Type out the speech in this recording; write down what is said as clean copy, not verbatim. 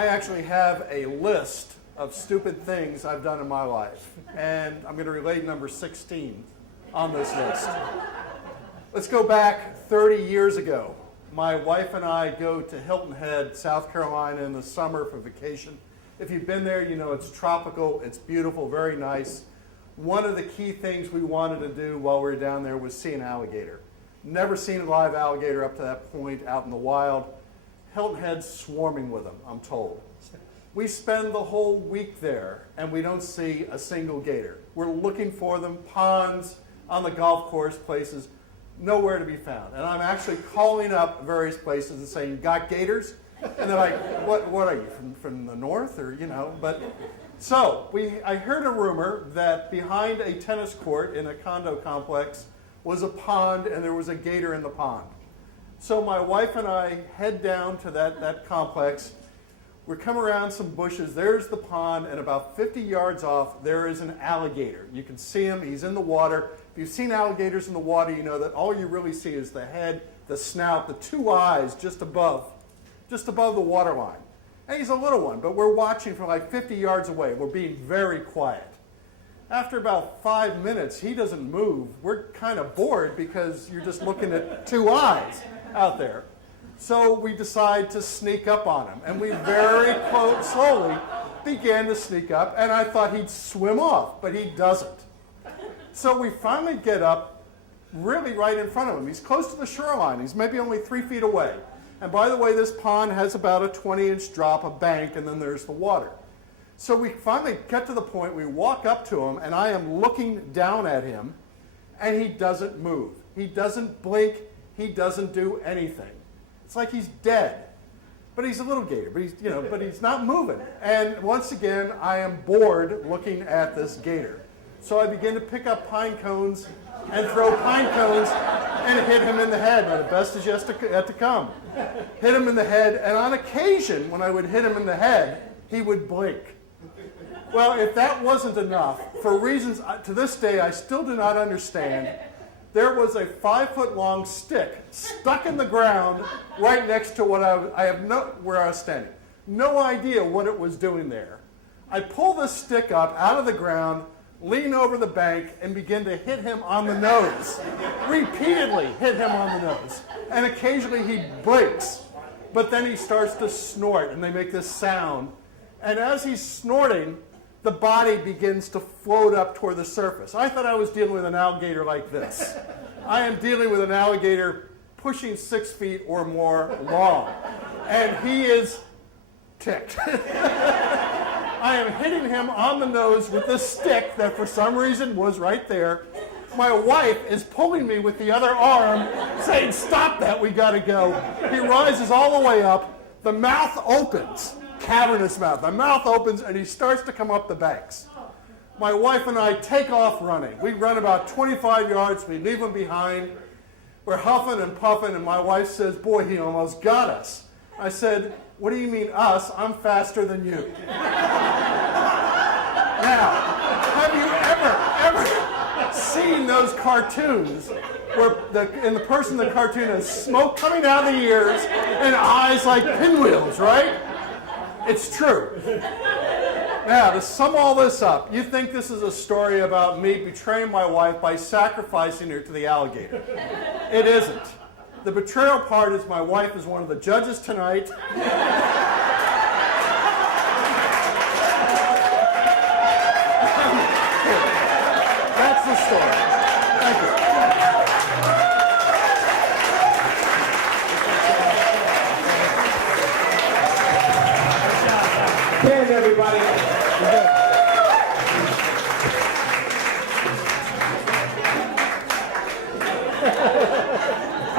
I actually have a list of stupid things I've done in my life, and I'm going to relate number 16 on this list. Let's go back 30 years ago. My wife and I go to Hilton Head, South Carolina in the summer for vacation. If you've been there, you know it's tropical, it's beautiful, very nice. One of the key things we wanted to do while we were down there was see an alligator. Never seen a live alligator up to that point out in the wild. Hilton Head's swarming with them, I'm told. We spend the whole week there and we don't see a single gator. We're looking for them, ponds, on the golf course, places, nowhere to be found. And I'm actually calling up various places and saying, "Got gators?" And they're like, what are you, from the north, or, you know? But so I heard a rumor that behind a tennis court in a condo complex was a pond and there was a gator in the pond. So my wife and I head down to that complex. We come around some bushes. There's the pond, and about 50 yards off, there is an alligator. You can see him. He's in the water. If you've seen alligators in the water, you know that all you really see is the head, the snout, the two eyes just above the water line. And he's a little one, but we're watching from like 50 yards away. We're being very quiet. After about 5 minutes, he doesn't move. We're kind of bored because you're just looking at two eyes out there. So we decide to sneak up on him, and we very slowly began to sneak up, and I thought he'd swim off, but he doesn't. So we finally get up really right in front of him. He's close to the shoreline. He's maybe only 3 feet away. And by the way, this pond has about a 20-inch drop, a bank, and then there's the water. So we finally get to the point, we walk up to him, and I am looking down at him, and he doesn't move. He doesn't blink. He doesn't do anything. It's like he's dead. But he's a little gator, but he's not moving. And once again, I am bored looking at this gator. So I begin to pick up pine cones and throw pine cones and hit him in the head. Now, the best is yet to come. Hit him in the head, and on occasion, when I would hit him in the head, he would blink. Well, if that wasn't enough, for reasons to this day I still do not understand, there was a 5-foot-long stick stuck in the ground right next to where I was standing. No idea what it was doing there. I pull this stick up out of the ground, lean over the bank, and begin to hit him on the nose. Repeatedly hit him on the nose. And occasionally he blinks, but then he starts to snort, and they make this sound. And as he's snorting, the body begins to float up toward the surface. I thought I was dealing with an alligator like this. I am dealing with an alligator pushing 6 feet or more long. And he is ticked. I am hitting him on the nose with this stick that for some reason was right there. My wife is pulling me with the other arm, saying, "Stop that, we gotta go." He rises all the way up. The mouth opens. Cavernous mouth. The mouth opens and he starts to come up the banks. My wife and I take off running. We run about 25 yards. We leave him behind. We're huffing and puffing, and my wife says, "Boy, he almost got us." I said, "What do you mean us? I'm faster than you." Now, have you ever seen those cartoons where the person in the cartoon has smoke coming out of the ears and eyes like pinwheels, right? It's true. Now, to sum all this up, you think this is a story about me betraying my wife by sacrificing her to the alligator. It isn't. The betrayal part is my wife is one of the judges tonight.